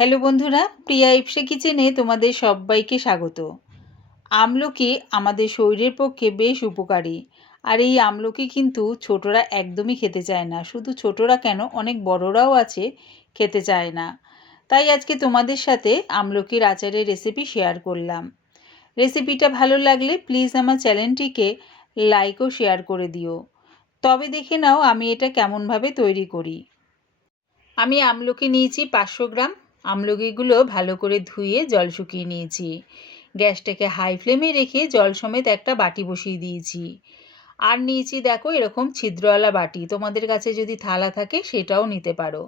Hello বন্ধুরা, প্রিয়া ইপসে কিচেনে তোমাদের সবাইকে স্বাগত। আমলকি আমাদের শরীরের পক্ষে বেশ উপকারী। আর এই আমলকি কিন্তু ছোটরা একদমই খেতে চায় না। শুধু ছোটরা কেন, অনেক বড়রাও আছে খেতে চায় না। তাই আজকে তোমাদের সাথে আমলকির আচারের রেসিপি শেয়ার করলাম। রেসিপিটা ভালো লাগলে প্লিজ আমার চ্যানেলটিকে লাইক ও শেয়ার করে দিও। তবে দেখে নাও আমি এটা কেমনভাবে তৈরি করি। আমি আমলকি নিয়েছি 500 গ্রাম। আমলকিগুলো ভালো করে ধুয়ে জল শুকিয়ে নিয়েছি। গ্যাসটাকে হাই ফ্লেমে রেখে জল সমেত একটা বাটি বসিয়ে দিয়েছি। আর নিয়েছি দেখো এরকম ছিদ্রওয়ালা বাটি, তোমাদের কাছে যদি থালা থাকে সেটাও নিতে পারো।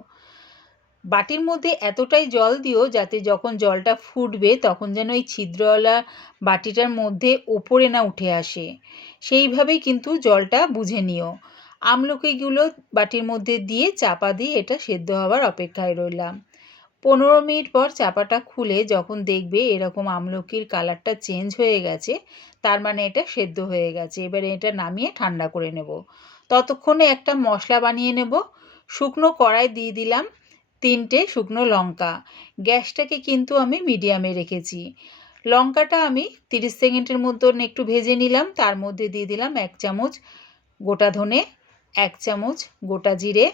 বাটির মধ্যে এতটাই জল দিও যাতে যখন জলটা ফুটবে তখন যেন এই ছিদ্রওয়ালা বাটিটার মধ্যে ওপরে না উঠে আসে, সেইভাবেই কিন্তু জলটা বুঝে নিও। আমলকিগুলো বাটির মধ্যে দিয়ে চাপা দিয়ে এটা সেদ্ধ হওয়ার অপেক্ষায় রইলাম। 15 মিনিট পর চাপাটা খুলে যখন দেখবে এরকম আমলকির কালারটা চেঞ্জ হয়ে গেছে, তার মানে এটা সেদ্ধ হয়ে গেছে। এবারে এটা নামিয়ে ঠান্ডা করে নেব। ততক্ষণে একটা মশলা বানিয়ে নেব। শুকনো কড়াই দিয়ে দিলাম 3টে শুকনো লঙ্কা। গ্যাসটাকে কিন্তু আমি মিডিয়ামে রেখেছি। লঙ্কাটা আমি 30 সেকেন্ডের মতন একটু ভেজে নিলাম। তার মধ্যে দিয়ে দিলাম 1 চামচ গোটা ধনে, 1 চামচ গোটা জিরে,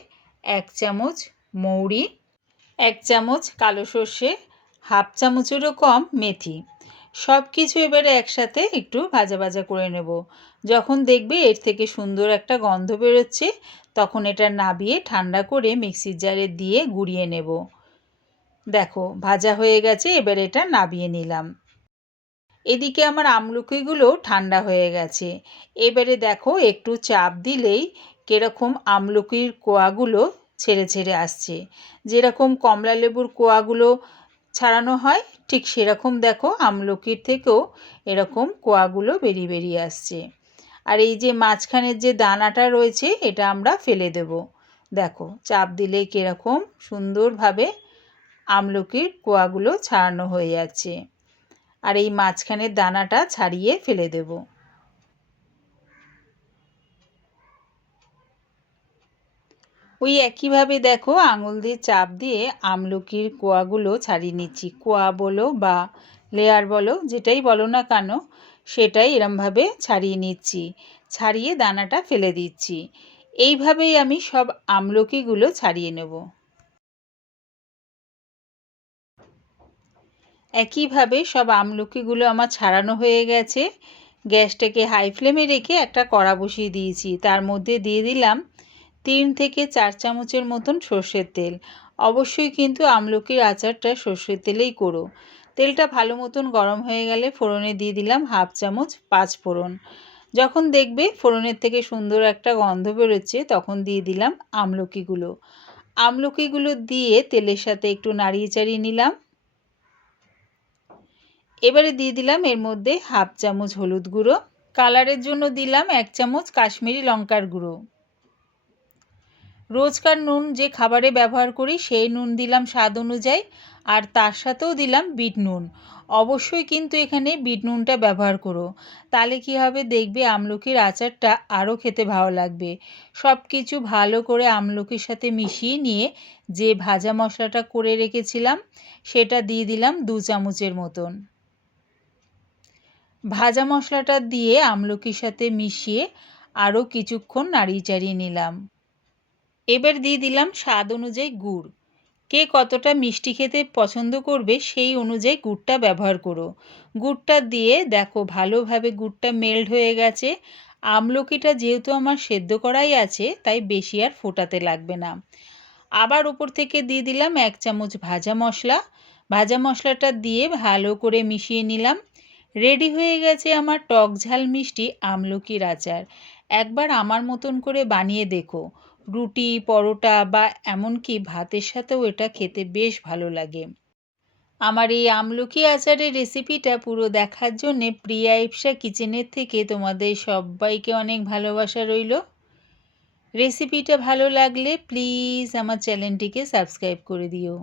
1 চামচ মৌরি, 1 চামচ কালো সর্ষে, হাফ চামচেরও কম মেথি। সব কিছু এবারে একসাথে একটু ভাজা ভাজা করে নেব। যখন দেখবে এর থেকে সুন্দর একটা গন্ধ বেরোচ্ছে তখন এটা নাবিয়ে ঠান্ডা করে মিক্সির জারে দিয়ে গুঁড়িয়ে নেব। দেখো ভাজা হয়ে গেছে, এবার এটা নাবিয়ে নিলাম। এদিকে আমার আমলকিগুলো ঠান্ডা হয়ে গেছে। এবারে দেখো একটু চাপ দিলেই কিরকম আমলকির কোয়াগুলো ছেড়ে ছেড়ে আসছে। যেরকম কমলা লেবুর কোয়াগুলো ছাড়ানো হয় ঠিক সেরকম দেখো আমলকির থেকেও এরকম কোয়াগুলো বেরিয়ে বেরিয়ে আসছে। আর এই যে মাঝখানের যে দানাটা রয়েছে এটা আমরা ফেলে দেব। দেখো চাপ দিলে কিরকম সুন্দরভাবে আমলকির কোয়াগুলো ছাড়ানো হয়ে যাচ্ছে। আর এই মাঝখানের দানাটা ছাড়িয়ে ফেলে দেব। ওই একইভাবে দেখো আঙুল দিয়ে চাপ দিয়ে আমলকির কোয়াগুলো ছাড়িয়ে নিচ্ছি। কোয়া বলো বা লেয়ার বলো, যেটাই বলো না কেন সেটাই এরমভাবে ছাড়িয়ে নিচ্ছি। ছাড়িয়ে দানাটা ফেলে দিচ্ছি। এইভাবেই আমি সব আমলকিগুলো ছাড়িয়ে নেব। একইভাবে সব আমলকিগুলো আমার ছাড়ানো হয়ে গেছে। গ্যাসটাকে হাই ফ্লেমে রেখে একটা কড়া বসিয়ে দিয়েছি। তার মধ্যে দিয়ে দিলাম 3 থেকে 4 চামচের মতন সর্ষের তেল। অবশ্যই কিন্তু আমলকির আচারটা সর্ষের তেলেই করো। তেলটা ভালো মতন গরম হয়ে গেলে ফোড়নে দিয়ে দিলাম হাফ চামচ 5 ফোড়ন। যখন দেখবে ফোড়নের থেকে সুন্দর একটা গন্ধ বেরোচ্ছে তখন দিয়ে দিলাম আমলকিগুলো। আমলকিগুলো দিয়ে তেলের সাথে একটু নাড়িয়ে চাড়িয়ে নিলাম। এবারে দিয়ে দিলাম এর মধ্যে হাফ চামচ হলুদ গুঁড়ো, কালারের জন্য দিলাম 1 চামচ কাশ্মীরি লঙ্কার গুঁড়ো। রোজকার নুন যে খাবারে ব্যবহার করি সেই নুন দিলাম স্বাদ অনুযায়ী, আর তার সাথেও দিলাম বিট নুন। অবশ্যই কিন্তু এখানে বিট নুনটা ব্যবহার করো, তাহলে কি হবে দেখবে আমলকির আচারটা আরও খেতে ভালো লাগবে। সব কিছু ভালো করে আমলকির সাথে মিশিয়ে নিয়ে যে ভাজা মশলাটা করে রেখেছিলাম সেটা দিয়ে দিলাম 2 চামচের মতন। ভাজা মশলাটা দিয়ে আমলকির সাথে মিশিয়ে আরও কিছুক্ষণ নাড়িয়ে চাড়িয়ে নিলাম। এবার দিয়ে দিলাম স্বাদ অনুযায়ী গুড়। কে কতটা মিষ্টি খেতে পছন্দ করবে সেই অনুযায়ী গুড়টা ব্যবহার করো। গুড়টা দিয়ে দেখো ভালোভাবে গুড়টা মেল্ট হয়ে গেছে। আমলকিটা যেহেতু আমার সেদ্ধ করাই আছে তাই বেশি আর ফোটাতে লাগবে না। আবার উপর থেকে দিয়ে দিলাম 1 চামচ ভাজা মশলা। ভাজা মশলাটা দিয়ে ভালো করে মিশিয়ে নিলাম। রেডি হয়ে গেছে আমার টক ঝাল মিষ্টি আমলকির আচার। একবার আমার মতন করে বানিয়ে দেখো। রুটি, পরোটা বা এমনকি ভাতের সাথেও এটা খেতে বেশ ভালো লাগে। আমার এই আমলকি আচারের রেসিপিটা পুরো দেখার জন্যে প্রিয়া ইপসা কিচেনের থেকে তোমাদের সবাইকে অনেক ভালোবাসা রইল। রেসিপিটা ভালো লাগলে প্লিজ আমার চ্যানেলটিকে সাবস্ক্রাইব করে দিও।